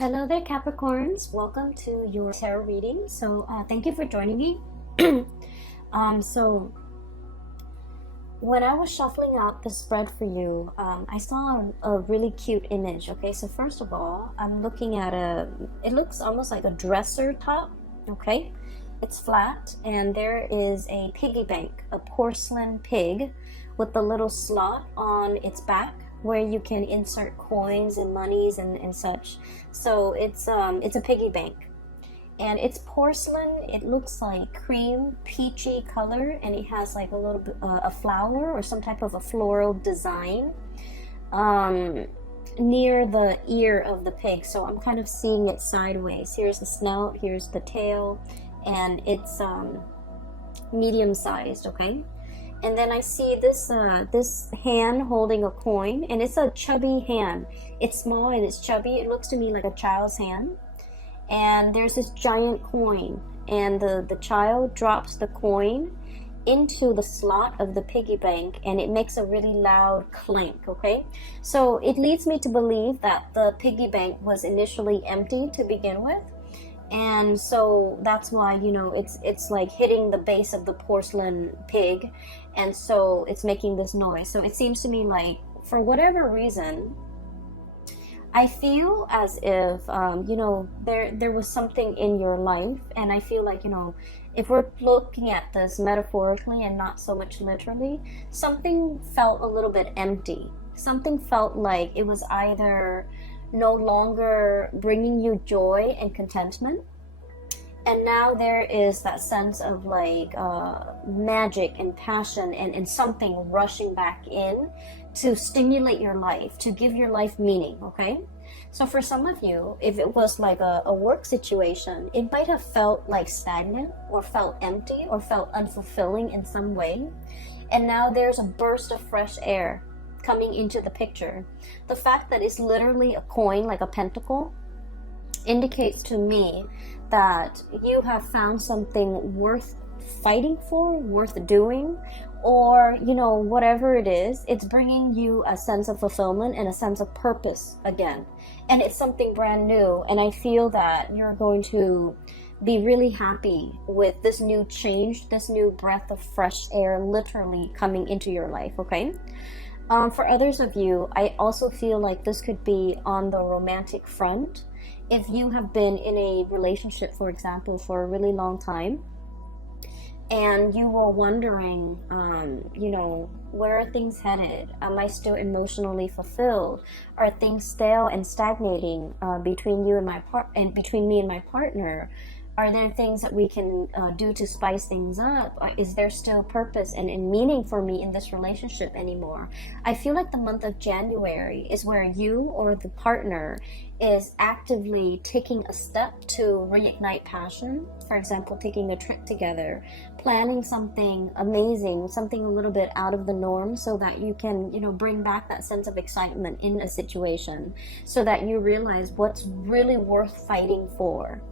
Hello there, Capricorns. Welcome to your tarot reading. Thank you for joining me. So, when I was shuffling out the spread for you, I saw a really cute image. Okay, so first of all, I'm looking at it looks almost like a dresser top. Okay, it's flat, and there is a piggy bank, a porcelain pig with a little slot on its back where you can insert coins and monies and such. So it's a piggy bank, and it's porcelain. It looks like cream peachy color, and it has like a little bit a flower or some type of a floral design near the ear of the pig. So I'm kind of seeing it sideways. Here's the snout, here's the tail, and it's medium sized. Okay, and then I see this hand holding a coin, and it's a chubby hand. It's small and it's chubby. It looks to me like a child's hand. And there's this giant coin, and the child drops the coin into the slot of the piggy bank, and it makes a really loud clank. Okay, so it leads me to believe that the piggy bank was initially empty to begin with, and so that's why, you know, it's like hitting the base of the porcelain pig, and so it's making this noise. So it seems to me like, for whatever reason, I feel as if you know, there was something in your life, and I feel like, you know, if we're looking at this metaphorically and not so much literally, something felt a little bit empty. Something felt like it was either no longer bringing you joy and contentment, and now there is that sense of like magic and passion and something rushing back in to stimulate your life, to give your life meaning. Okay, so for some of you, if it was like a work situation, it might have felt like stagnant or felt empty or felt unfulfilling in some way, and now there's a burst of fresh air coming into the picture. The fact that it's literally a coin, like a pentacle, indicates to me that you have found something worth fighting for, worth doing, or, you know, whatever it is, it's bringing you a sense of fulfillment and a sense of purpose again. And it's something brand new, and I feel that you're going to be really happy with this new change, this new breath of fresh air literally coming into your life. Okay, for others of you, I also feel like this could be on the romantic front. If you have been in a relationship, for example, for a really long time, and you were wondering, you know, where are things headed? Am I still emotionally fulfilled? Are things stale and stagnating between you and between me and my partner? Are there things that we can do to spice things up? Is there still purpose and meaning for me in this relationship anymore? I feel like the month of January is where you or the partner is actively taking a step to reignite passion. For example, taking a trip together, planning something amazing, something a little bit out of the norm, so that you can, you know, bring back that sense of excitement in a situation, so that you realize what's really worth fighting for.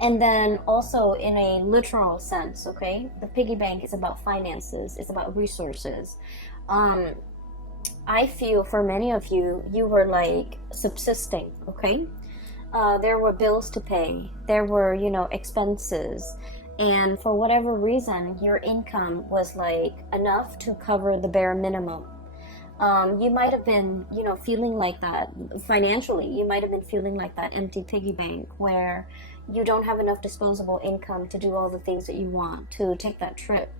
And then also in a literal sense, okay, the piggy bank is about finances, it's about resources. I feel for many of you, you were like subsisting. Okay, there were bills to pay, there were, you know, expenses, and for whatever reason, your income was like enough to cover the bare minimum. You might have been, you know, feeling like that financially. You might have been feeling like that empty piggy bank where you don't have enough disposable income to do all the things that you want, to take that trip,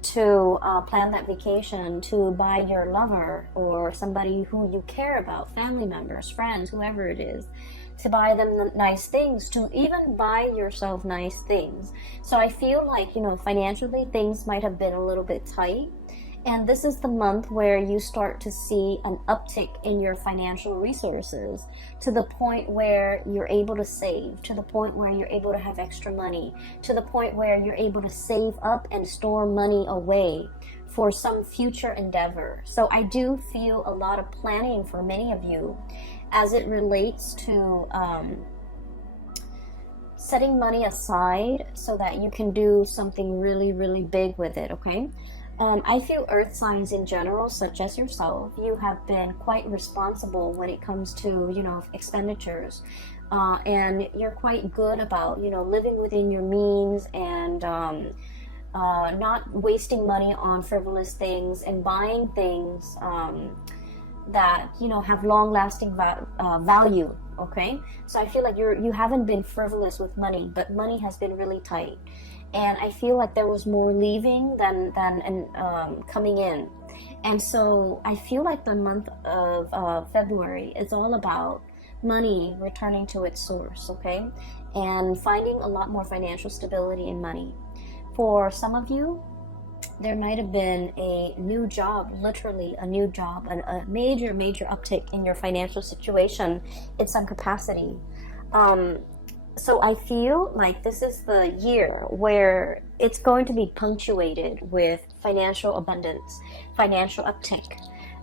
to plan that vacation, to buy your lover or somebody who you care about, family members, friends, whoever it is, to buy them nice things, to even buy yourself nice things. So I feel like, you know, financially things might have been a little bit tight. And this is the month where you start to see an uptick in your financial resources, to the point where you're able to save, to the point where you're able to have extra money, to the point where you're able to save up and store money away for some future endeavor. So I do feel a lot of planning for many of you as it relates to setting money aside so that you can do something really, really big with it. Okay. I feel earth signs in general, such as yourself, you have been quite responsible when it comes to, expenditures. And you're quite good about, living within your means and not wasting money on frivolous things and buying things that, have long-lasting value, okay? So I feel like you haven't been frivolous with money, but money has been really tight. And I feel like there was more leaving than coming in. And so I feel like the month of February is all about money returning to its source, okay? And finding a lot more financial stability in money. For some of you, there might have been a new job, literally a new job, a major uptick in your financial situation in some capacity. So I feel like this is the year where it's going to be punctuated with financial abundance, financial uptick,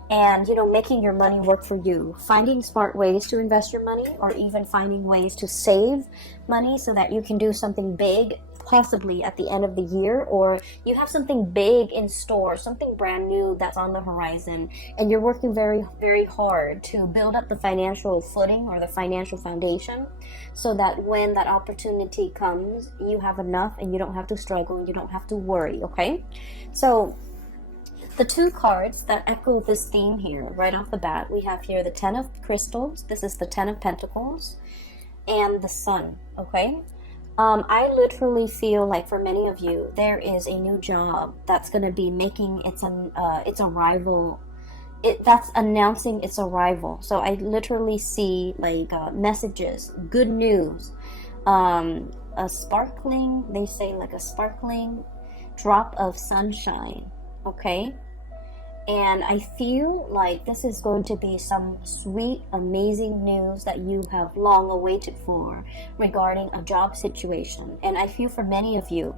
and making your money work for you, finding smart ways to invest your money, or even finding ways to save money so that you can do something big, possibly at the end of the year, or you have something big in store, something brand new that's on the horizon, and you're working very, very hard to build up the financial footing or the financial foundation so that when that opportunity comes, you have enough and you don't have to struggle and you don't have to worry, okay? So the two cards that echo this theme here right off the bat, we have here the Ten of Crystals, this is the Ten of Pentacles, and the Sun, okay? I literally feel like for many of you, there is a new job that's going to be making its arrival. That's announcing its arrival. So I literally see like messages, good news, they say like a sparkling drop of sunshine, okay? And I feel like this is going to be some sweet, amazing news that you have long awaited for regarding a job situation. And I feel for many of you,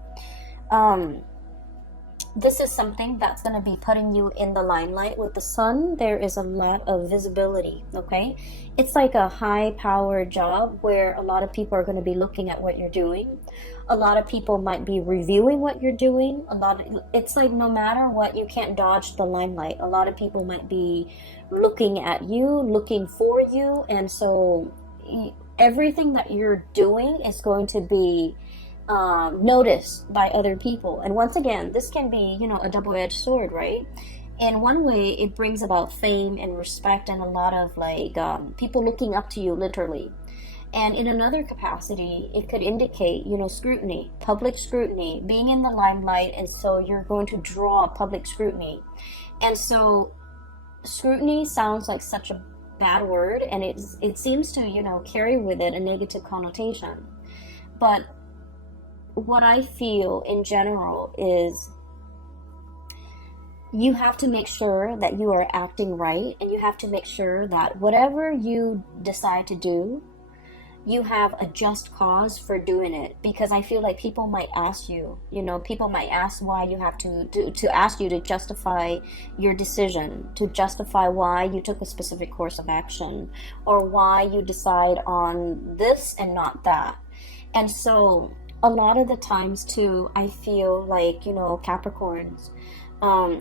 this is something that's going to be putting you in the limelight. With the sun, there is a lot of visibility, okay? It's like a high-powered job where a lot of people are going to be looking at what you're doing. A lot of people might be reviewing what you're doing. It's like no matter what, you can't dodge the limelight. A lot of people might be looking at you, looking for you, and so everything that you're doing is going to be noticed by other people. And once again, this can be, a double-edged sword, right? In one way, it brings about fame and respect and a lot of like people looking up to you, literally. And in another capacity, it could indicate, scrutiny, public scrutiny, being in the limelight, and so you're going to draw public scrutiny. And so scrutiny sounds like such a bad word, and it seems to, carry with it a negative connotation. But what I feel in general is you have to make sure that you are acting right, and you have to make sure that whatever you decide to do, you have a just cause for doing it. Because I feel like people might ask you, people might ask why you have to ask you to justify your decision, to justify why you took a specific course of action, or why you decide on this and not that. And so a lot of the times too, I feel like, Capricorns,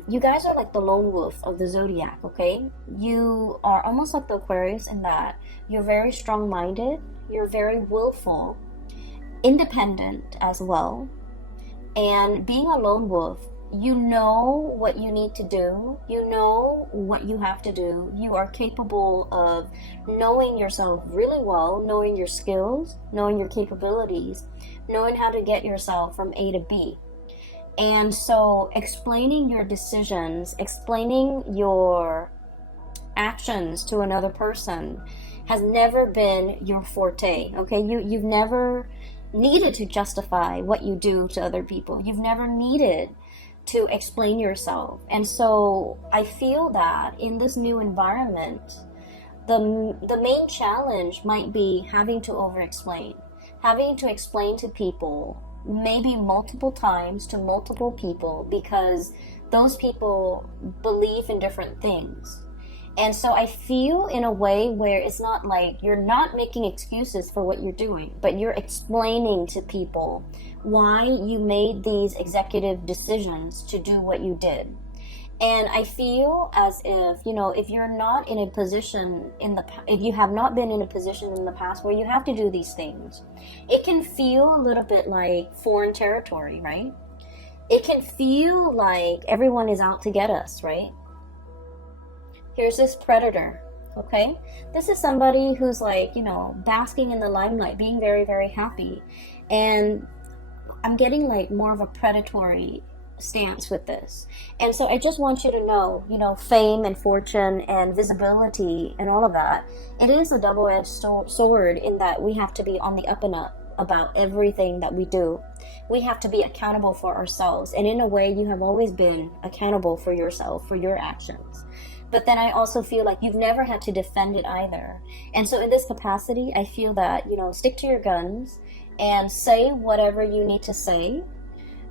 you guys are like the lone wolf of the zodiac, okay? You are almost like the Aquarius in that you're very strong-minded, you're very willful, independent as well, and being a lone wolf, you know what you need to do, you know what you have to do, you are capable of knowing yourself really well, knowing your skills, knowing your capabilities, knowing how to get yourself from A to B. And so explaining your decisions, explaining your actions to another person has never been your forte, okay? You've never needed to justify what you do to other people. You've never needed to explain yourself. And so I feel that in this new environment, the main challenge might be having to over-explain, having to explain to people maybe multiple times to multiple people, because those people believe in different things. And so I feel in a way where it's not like you're not making excuses for what you're doing, but you're explaining to people why you made these executive decisions to do what you did. And I feel as if, you know, if you're not in a position if you have not been in a position in the past where you have to do these things, it can feel a little bit like foreign territory, right? It can feel like everyone is out to get us, right? Here's this predator, okay? This is somebody who's like, you know, basking in the limelight, being very, very happy. And I'm getting like more of a predatory stance with this. And so I just want you to know, you know, fame and fortune and visibility and all of that, it is a double-edged sword in that we have to be on the up and up about everything that we do. We have to be accountable for ourselves. And in a way, you have always been accountable for yourself, for your actions. But then I also feel like you've never had to defend it either. And so in this capacity, I feel that, you know, stick to your guns and say whatever you need to say.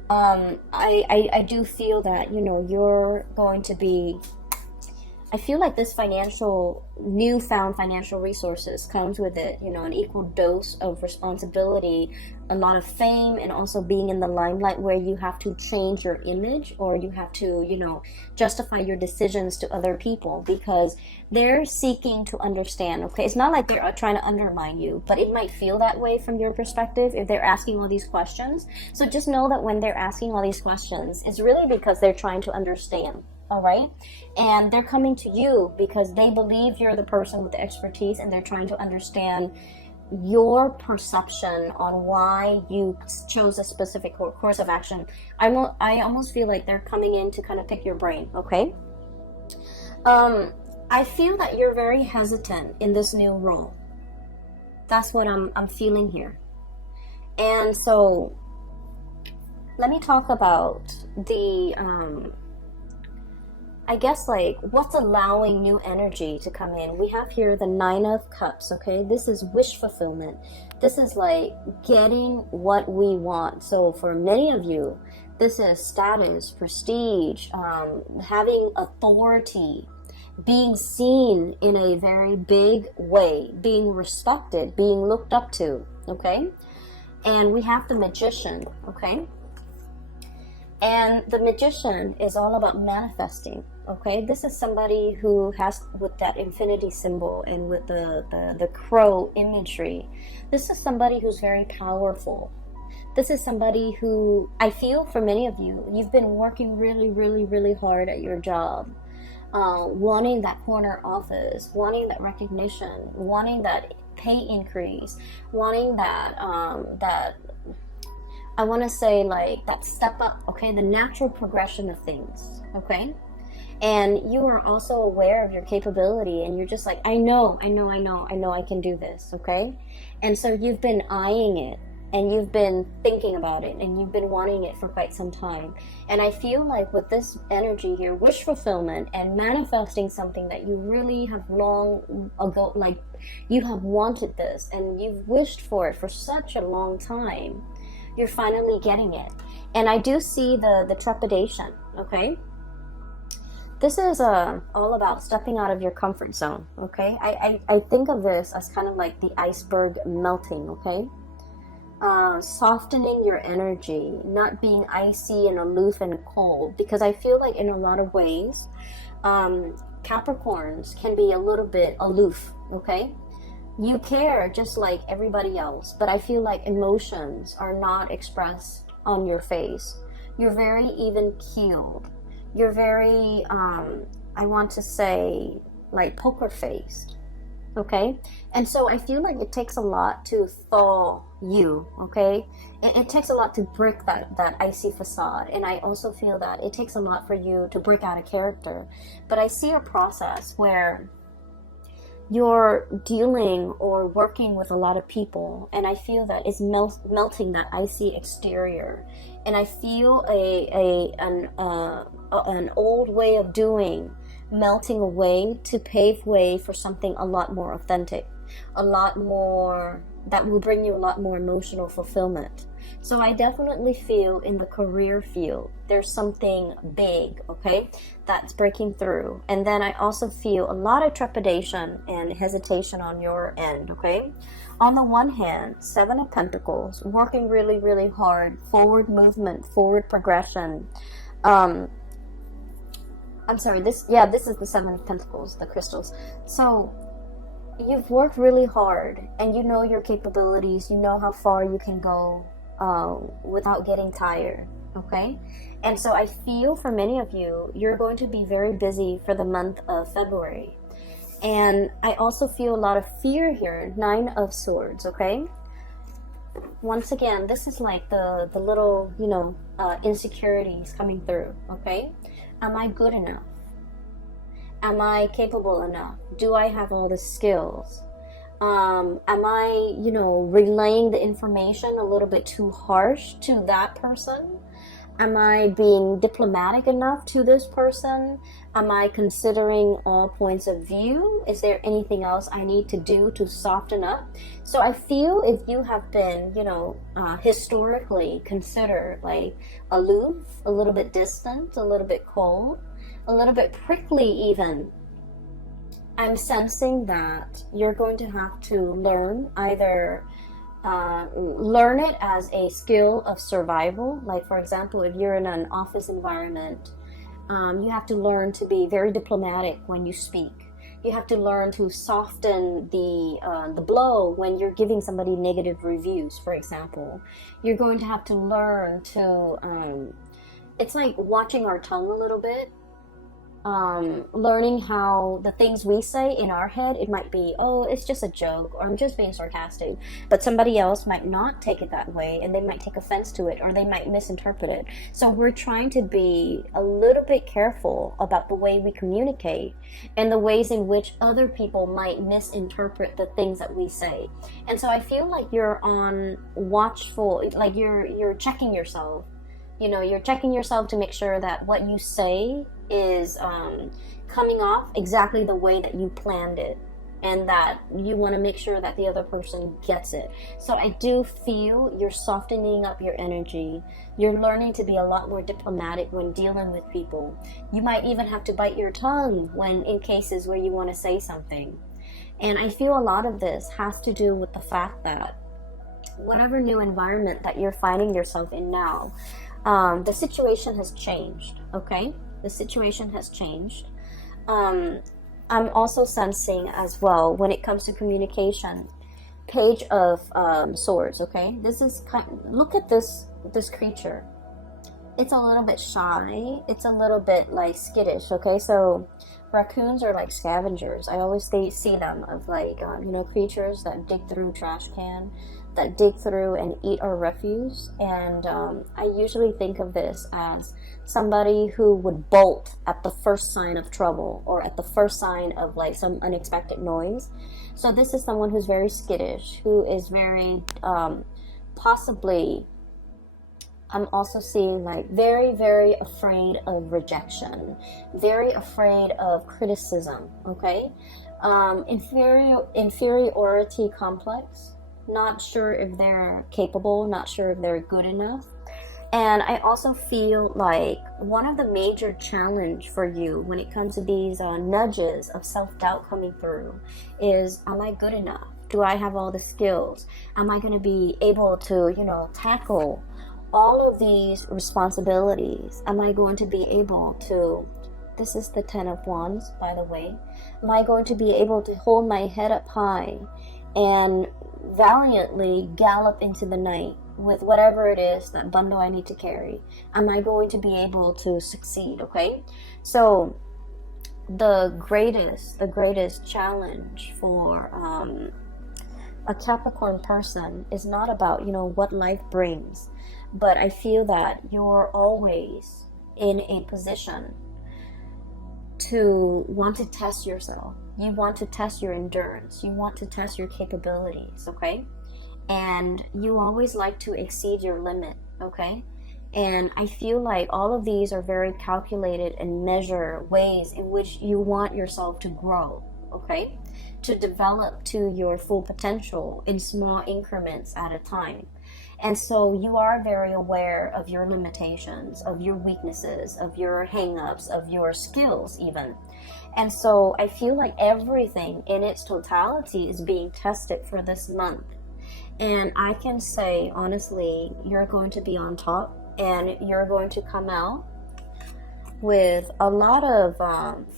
I do feel that, you know, you're going to be, I feel like this newfound financial resources comes with it, you know, an equal dose of responsibility, a lot of fame, and also being in the limelight where you have to change your image, or you have to, you know, justify your decisions to other people because they're seeking to understand, okay? It's not like they're trying to undermine you, but it might feel that way from your perspective if they're asking all these questions. So just know that when they're asking all these questions, it's really because they're trying to understand. All right, and they're coming to you because they believe you're the person with the expertise, and they're trying to understand your perception on why you chose a specific course of action. I almost feel like they're coming in to kind of pick your brain. Okay, I feel that you're very hesitant in this new role. That's what I'm feeling here, and so let me talk about the I guess like what's allowing new energy to come in. We have here the 9 of Cups, okay? This is wish fulfillment. This is like getting what we want. So for many of you, this is status, prestige, having authority, being seen in a very big way, being respected, being looked up to, okay? And we have the Magician, okay? And the Magician is all about manifesting. Okay, this is somebody who has, with that infinity symbol and with the crow imagery, this is somebody who's very powerful. This is somebody who, I feel for many of you, you've been working really, really, really hard at your job, wanting that corner office, wanting that recognition, wanting that pay increase, wanting that, I want to say like that step up, okay, the natural progression of things, okay? And you are also aware of your capability, and you're just like, I know I can do this, okay? And so you've been eyeing it, and you've been thinking about it, and you've been wanting it for quite some time. And I feel like with this energy here, wish fulfillment and manifesting something that you really have long ago, like you have wanted this, and you've wished for it for such a long time, you're finally getting it. And I do see the trepidation, okay? This is all about stepping out of your comfort zone, okay? I think of this as kind of like the iceberg melting, okay? Softening your energy, not being icy and aloof and cold, because I feel like in a lot of ways, Capricorns can be a little bit aloof, okay? You care just like everybody else, but I feel like emotions are not expressed on your face. You're very even-keeled. You're very, I want to say, like poker-faced, okay? And so I feel like it takes a lot to thaw you, okay? It takes a lot to break that icy facade. And I also feel that it takes a lot for you to break out a character. But I see a process where you're dealing or working with a lot of people, and I feel that it's melting that icy exterior. And I feel an old way of doing melting away to pave way for something a lot more authentic. a lot more, that will bring you a lot more emotional fulfillment. So I definitely feel in the career field, there's something big, okay, that's breaking through. And then I also feel a lot of trepidation and hesitation on your end, okay? On the one hand, Seven of Pentacles, working really, really hard, forward movement, forward progression. I'm sorry, this is the Seven of Pentacles, the crystals. So you've worked really hard and you know your capabilities, you know how far you can go without getting tired, okay? And so I feel for many of you, you're going to be very busy for the month of February. And I also feel a lot of fear here, Nine of Swords, okay? Once again, this is like the little, insecurities coming through, okay? Am I good enough? Am I capable enough? Do I have all the skills? Am I, relaying the information a little bit too harsh to that person? Am I being diplomatic enough to this person? Am I considering all points of view? Is there anything else I need to do to soften up? So I feel if you have been, historically considered like aloof, a little bit distant, a little bit cold, a little bit prickly even, I'm sensing that you're going to have to learn either learn it as a skill of survival. Like, for example, if you're in an office environment, you have to learn to be very diplomatic when you speak. You have to learn to soften the blow when you're giving somebody negative reviews, for example. You're going to have to learn to, it's like watching our tongue a little bit. Learning how the things we say in our head, it might be, oh, it's just a joke, or I'm just being sarcastic, but somebody else might not take it that way, and they might take offense to it, or they might misinterpret it. So we're trying to be a little bit careful about the way we communicate and the ways in which other people might misinterpret the things that we say. And so I feel like you're on watchful, like you're checking yourself. You're checking yourself to make sure that what you say is coming off exactly the way that you planned it, and that you want to make sure that the other person gets it. So I do feel you're softening up your energy. You're learning to be a lot more diplomatic when dealing with people. You might even have to bite your tongue when in cases where you want to say something. And I feel a lot of this has to do with the fact that whatever new environment that you're finding yourself in now, the situation has changed, okay? The situation has changed. I'm also sensing as well, when it comes to communication, Page of Swords, okay? This is look at this creature. It's a little bit shy. It's a little bit like skittish, okay? So raccoons are like scavengers. I always see them of like, creatures that dig through trash can, that dig through and eat our refuse. And I usually think of this as somebody who would bolt at the first sign of trouble, or at the first sign of like some unexpected noise. So this is someone who's very skittish, who is very possibly, I'm also seeing like very, very afraid of rejection, very afraid of criticism, okay? Inferiority complex, not sure if they're capable, not sure if they're good enough. And I also feel like one of the major challenge for you when it comes to these nudges of self-doubt coming through is, am I good enough? Do I have all the skills? Am I going to be able to, tackle all of these responsibilities? Am I going to be able to, this is the Ten of Wands, by the way. Am I going to be able to hold my head up high and valiantly gallop into the night with whatever it is, that bundle I need to carry? Am I going to be able to succeed, okay? So the greatest challenge for a Capricorn person is not about, what life brings, but I feel that you're always in a position to want to test yourself. You want to test your endurance. You want to test your capabilities, okay? And you always like to exceed your limit, okay? And I feel like all of these are very calculated and measure ways in which you want yourself to grow, okay? To develop to your full potential in small increments at a time. And so you are very aware of your limitations, of your weaknesses, of your hang-ups, of your skills even. And so I feel like everything in its totality is being tested for this month. And I can say, honestly, you're going to be on top, and you're going to come out with a lot of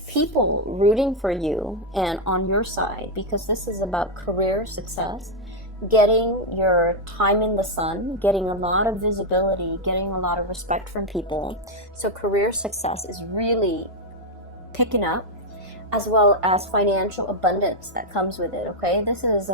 people rooting for you and on your side, because this is about career success, getting your time in the sun, getting a lot of visibility, getting a lot of respect from people. So career success is really picking up, as well as financial abundance that comes with it, okay? This is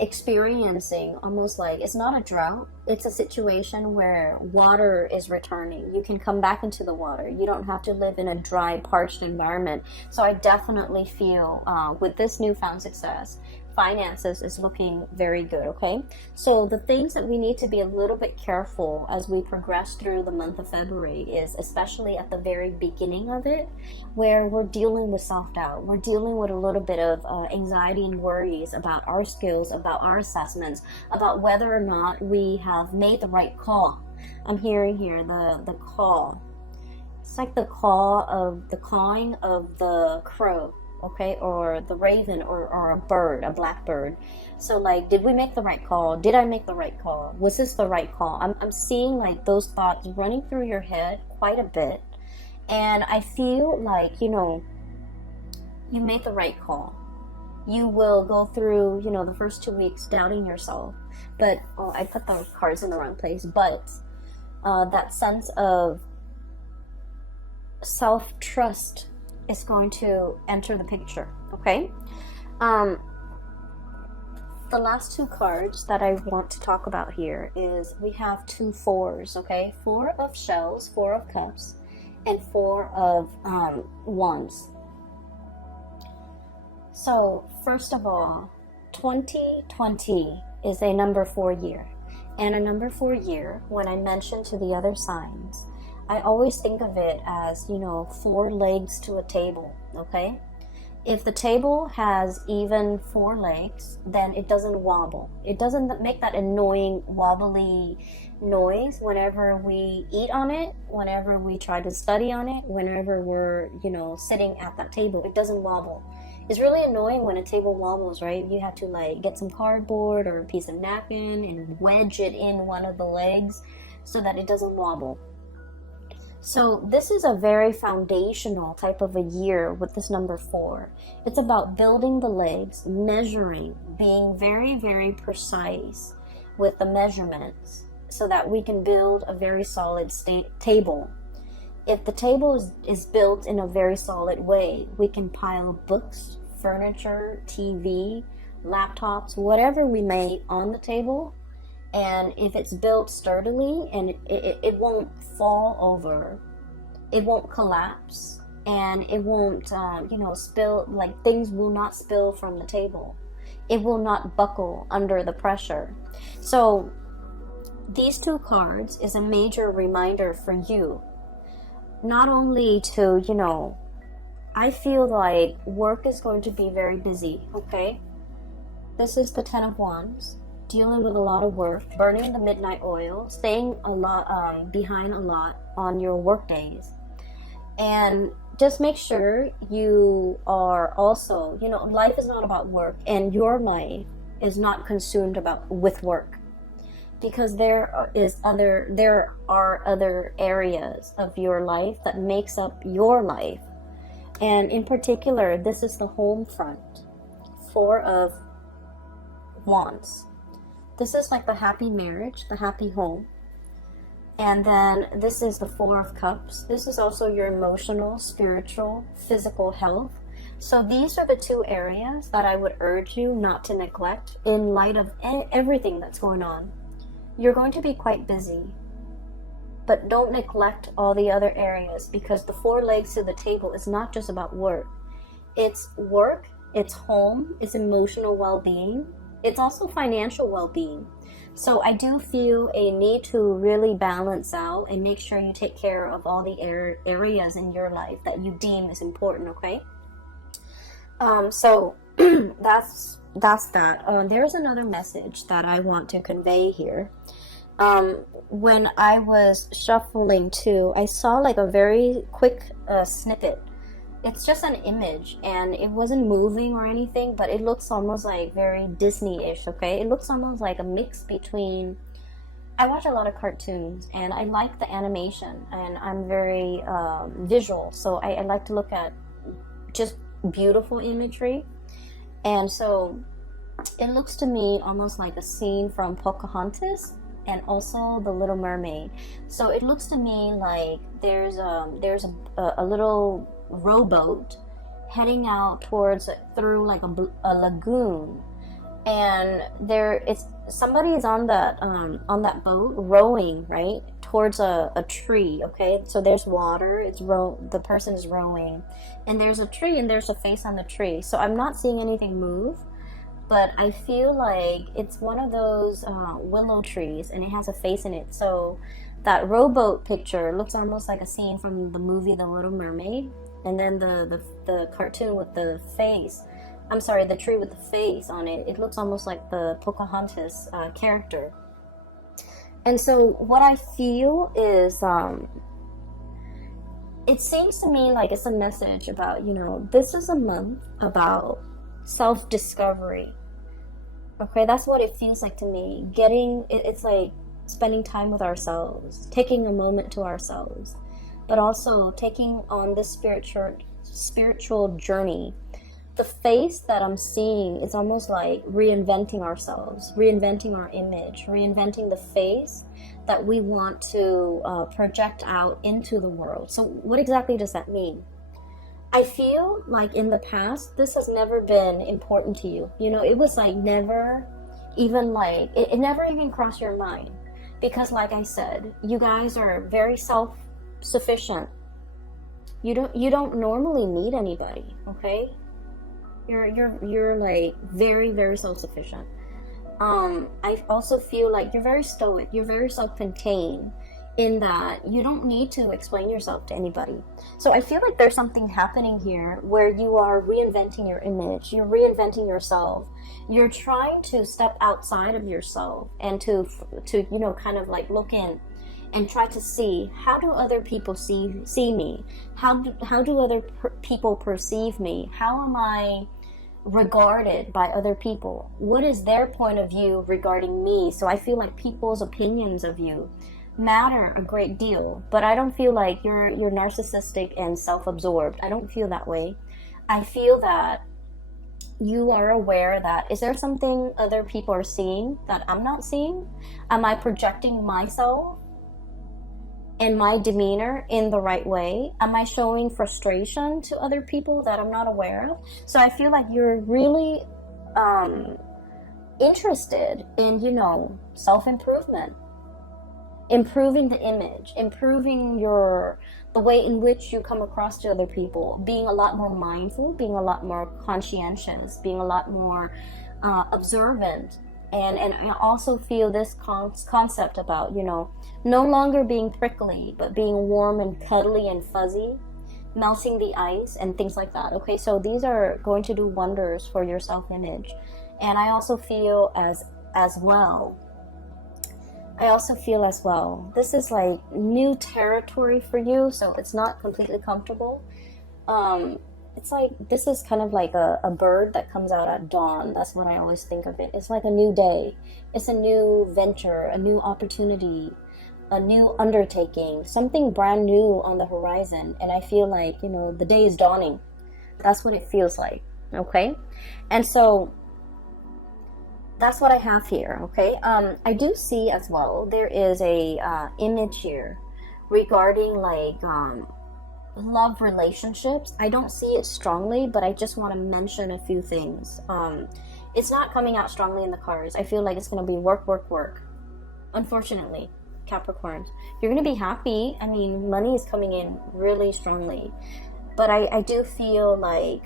experiencing almost like, it's not a drought, it's a situation where water is returning. You can come back into the water. You don't have to live in a dry, parched environment. So I definitely feel with this newfound success, finances is looking very good, okay? So the things that we need to be a little bit careful as we progress through the month of February is, especially at the very beginning of it, where we're dealing with self-doubt. We're dealing with a little bit of anxiety and worries about our skills, about our assessments, about whether or not we have made the right call. I'm hearing here the call. It's like the cawing of the crow, okay, or the raven, or a bird, a blackbird. So like, did we make the right call? Did I make the right call? Was this the right call? I'm seeing like those thoughts running through your head quite a bit. And I feel like, you know, you made the right call. You will go through, you know, the first 2 weeks doubting yourself. But, oh, I put the cards in the wrong place. But that sense of self-trust is going to enter the picture, okay? The last two cards that I want to talk about here is, we have 2 fours, okay? 4 of shells, 4 of cups, and 4 of wands. So first of all, 2020 is a number 4 year, and a number 4 year, when I mention to the other signs, I always think of it as, you know, 4 legs to a table, okay? If the table has even 4 legs, then it doesn't wobble. It doesn't make that annoying wobbly noise whenever we eat on it, whenever we try to study on it, whenever we're, you know, sitting at that table. It doesn't wobble. It's really annoying when a table wobbles, right? You have to like get some cardboard or a piece of napkin and wedge it in one of the legs so that it doesn't wobble. So this is a very foundational type of a year with this number 4. It's about building the legs, measuring, being very, very precise with the measurements so that we can build a very solid table. If the table is built in a very solid way, we can pile books, furniture, TV, laptops, whatever we may on the table. And if it's built sturdily, and it won't fall over, it won't collapse, and it won't, you know, spill, like things will not spill from the table. It will not buckle under the pressure. So these 2 cards is a major reminder for you, not only to, you know, I feel like work is going to be very busy, okay? This is the 10 of Wands. Dealing with a lot of work, burning the midnight oil, staying a lot behind a lot on your work days. And just make sure you are also, you know, life is not about work, and your life is not consumed with work, because there are other areas of your life that makes up your life. And in particular, this is the home front, 4 of Wands. This is like the happy marriage, the happy home. And then this is the 4 of Cups. This is also your emotional, spiritual, physical health. So these are the 2 areas that I would urge you not to neglect in light of everything that's going on. You're going to be quite busy, but don't neglect all the other areas, because the 4 legs to the table is not just about work. It's work, it's home, it's emotional well-being. It's also financial well-being. So I do feel a need to really balance out and make sure you take care of all the areas in your life that you deem is important, okay? So that's that. There's another message that I want to convey here. When I was shuffling too, I saw like a very quick snippet. It's just an image, and it wasn't moving or anything, but it looks almost like very Disney-ish, okay? It looks almost like a mix between... I watch a lot of cartoons, and I like the animation, and I'm very visual, so I like to look at just beautiful imagery. And so it looks to me almost like a scene from Pocahontas and also The Little Mermaid. So it looks to me like there's a little rowboat heading out towards through like a lagoon, and somebody's on that boat rowing right towards a tree. Okay, so there's water, the person is rowing, and there's a tree and there's a face on the tree. So I'm not seeing anything move, but I feel like it's one of those willow trees, and it has a face in it. So that rowboat picture looks almost like a scene from the movie The Little Mermaid, and then the cartoon with the face, I'm sorry, the tree with the face on it, it looks almost like the Pocahontas character. And so what I feel is, it seems to me like it's a message about, this is a month about self-discovery. Okay, that's what it feels like to me. It's like spending time with ourselves, taking a moment to ourselves, but also taking on this spiritual journey. The face that I'm seeing is almost like reinventing ourselves, reinventing our image, reinventing the face that we want to project out into the world. So what exactly does that mean? I feel like in the past, this has never been important to you. It was like never even like, it never even crossed your mind. Because like I said, you guys are very self-sufficient. You don't normally need anybody, okay? You're like very, very self-sufficient. I also feel like you're very stoic, you're very self-contained, in that you don't need to explain yourself to anybody. So I feel like there's something happening here where you are reinventing your image, you're reinventing yourself, you're trying to step outside of yourself and to kind of like look in and try to see, how do other people see me? How do other people perceive me? How am I regarded by other people? What is their point of view regarding me? So I feel like people's opinions of you matter a great deal, but I don't feel like you're narcissistic and self-absorbed. I don't feel that way. I feel that you are aware that, is there something other people are seeing that I'm not seeing? Am I projecting myself and my demeanor in the right way? Am I showing frustration to other people that I'm not aware of? So I feel like you're really interested in, self-improvement, improving the image, improving the way in which you come across to other people, being a lot more mindful, being a lot more conscientious, being a lot more observant. And I also feel this concept about, no longer being prickly, but being warm and cuddly and fuzzy, melting the ice and things like that. Okay, so these are going to do wonders for your self-image. And I also feel as well, this is like new territory for you, so it's not completely comfortable. It's like, this is kind of like a bird that comes out at dawn. That's what I always think of it. It's like a new day. It's a new venture, a new opportunity, a new undertaking, something brand new on the horizon. And I feel like, the day is dawning. That's what it feels like, okay? And so that's what I have here, okay? I do see as well, there is a image here regarding like love relationships. I don't see it strongly, but I just want to mention a few things. It's not coming out strongly in the cards. I feel like it's going to be work, work, work. Unfortunately, Capricorns, you're going to be happy. I mean, money is coming in really strongly, but I do feel like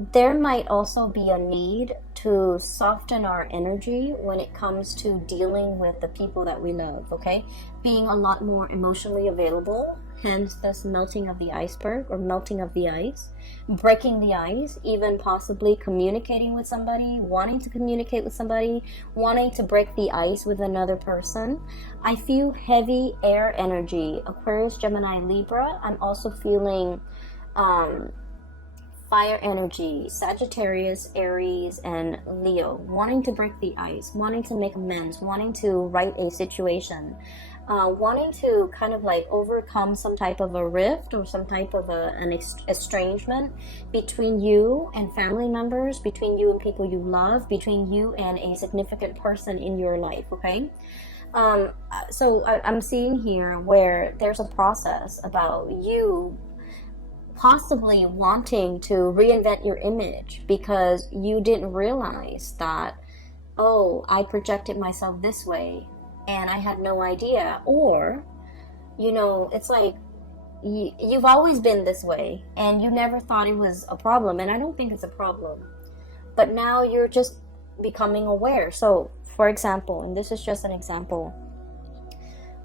there might also be a need to soften our energy when it comes to dealing with the people that we love, okay? Being a lot more emotionally available, hence this melting of the iceberg or melting of the ice, breaking the ice, even possibly communicating with somebody, wanting to communicate with somebody, wanting to break the ice with another person. I feel heavy air energy, Aquarius, Gemini, Libra. I'm also feeling fire energy, Sagittarius, Aries, and Leo, wanting to break the ice, wanting to make amends, wanting to right a situation, wanting to kind of like overcome some type of a rift or some type of an estrangement between you and family members, between you and people you love, between you and a significant person in your life, okay? So I'm seeing here where there's a process about you possibly wanting to reinvent your image because you didn't realize that, oh, I projected myself this way and I had no idea. Or, you know, it's like you've always been this way and you never thought it was a problem. And I don't think it's a problem, but now you're just becoming aware. So, for example, and this is just an example,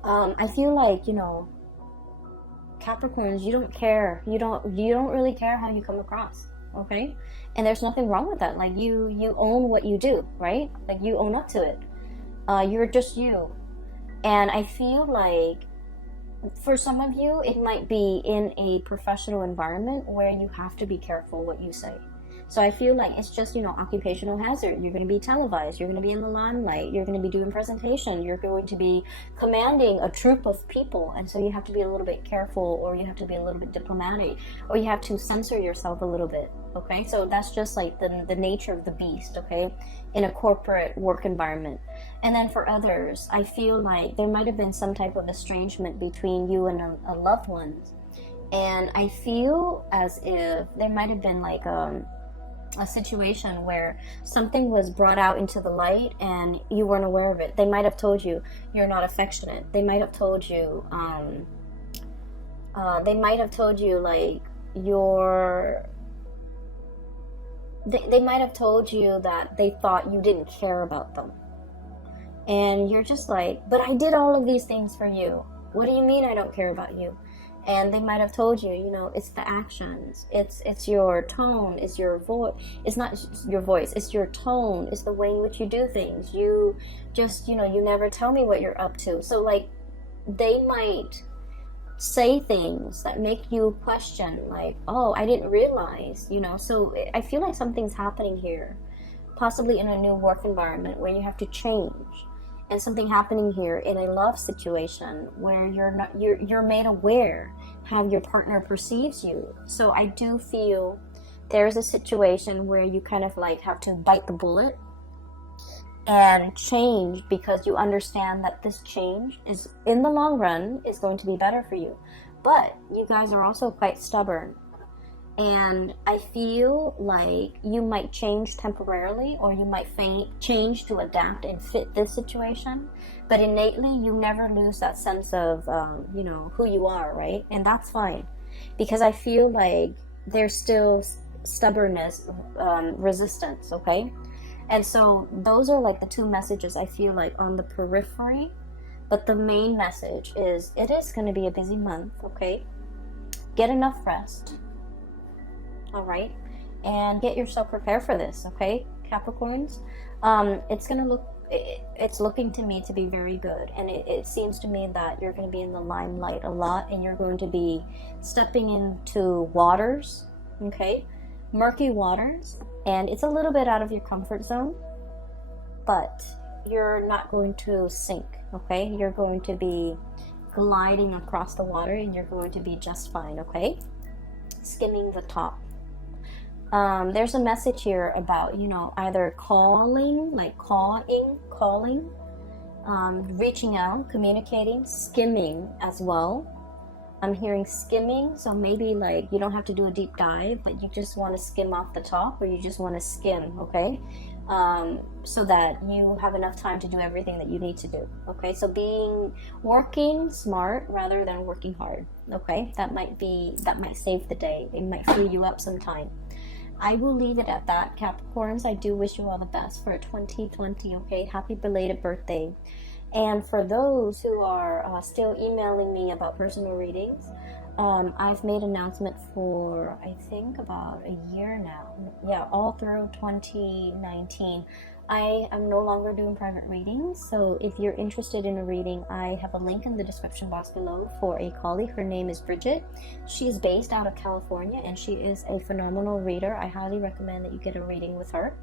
I feel like, you know, Capricorns, you don't care. You don't really care how you come across, okay? And there's nothing wrong with that. Like you own what you do, right? Like you own up to it. You're just you. And I feel like for some of you, it might be in a professional environment where you have to be careful what you say. So I feel like it's just, you know, occupational hazard. You're going to be televised. You're going to be in the limelight. You're going to be doing presentation. You're going to be commanding a troop of people. And so you have to be a little bit careful, or you have to be a little bit diplomatic, or you have to censor yourself a little bit. Okay. So that's just like the nature of the beast. Okay. In a corporate work environment. And then for others, I feel like there might have been some type of estrangement between you and a loved one. And I feel as if there might have been like, a situation where something was brought out into the light and you weren't aware of it. They might have told you you're not affectionate. They might have told you like they might have told you that they thought you didn't care about them. And you're just like, but I did all of these things for you. What do you mean I don't care about you? And they might have told you, you know, it's the actions, it's your tone, it's your voice, it's not your voice, it's your tone, it's the way in which you do things. You just, you know, you never tell me what you're up to. So like, they might say things that make you question, like, oh, I didn't realize, you know. So I feel like something's happening here, possibly in a new work environment where you have to change. And something happening here in a love situation where you're made aware how your partner perceives you. So I do feel there's a situation where you kind of like have to bite the bullet and change, because you understand that this change is, in the long run, is going to be better for you. But you guys are also quite stubborn. And I feel like you might change temporarily, or you might change to adapt and fit this situation. But innately, you never lose that sense of, you know, who you are, right? And that's fine. Because I feel like there's still stubbornness, resistance, okay? And so those are like the two messages I feel like on the periphery. But the main message is, it is going to be a busy month, okay? Get enough rest. All right, and get yourself prepared for this, okay, Capricorns? It's looking to me to be very good, and it seems to me that you're going to be in the limelight a lot, and you're going to be stepping into waters, okay, murky waters, and it's a little bit out of your comfort zone, but you're not going to sink, okay? You're going to be gliding across the water, and you're going to be just fine, okay? Skimming the top. There's a message here about, you know, either calling, like calling, reaching out, communicating, skimming as well. I'm hearing skimming, so maybe like you don't have to do a deep dive, but you just want to skim off the top, or you just want to skim, okay? So that you have enough time to do everything that you need to do, okay? So working smart rather than working hard, okay? That might save the day. It might free you up some time. I will leave it at that, Capricorns. I do wish you all the best for 2020, okay? Happy belated birthday. And for those who are still emailing me about personal readings, I've made announcement for, I think, about a year now. Yeah, all through 2019. I am no longer doing private readings, so if you're interested in a reading, I have a link in the description box below for a colleague. Her name is Bridget. She's based out of California, and she is a phenomenal reader. I highly recommend that you get a reading with her.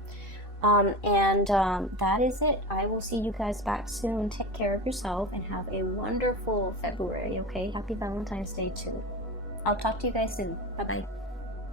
That is it. I will see you guys back soon. Take care of yourself and have a wonderful February, okay? Happy Valentine's Day too. I'll talk to you guys soon. Bye-bye.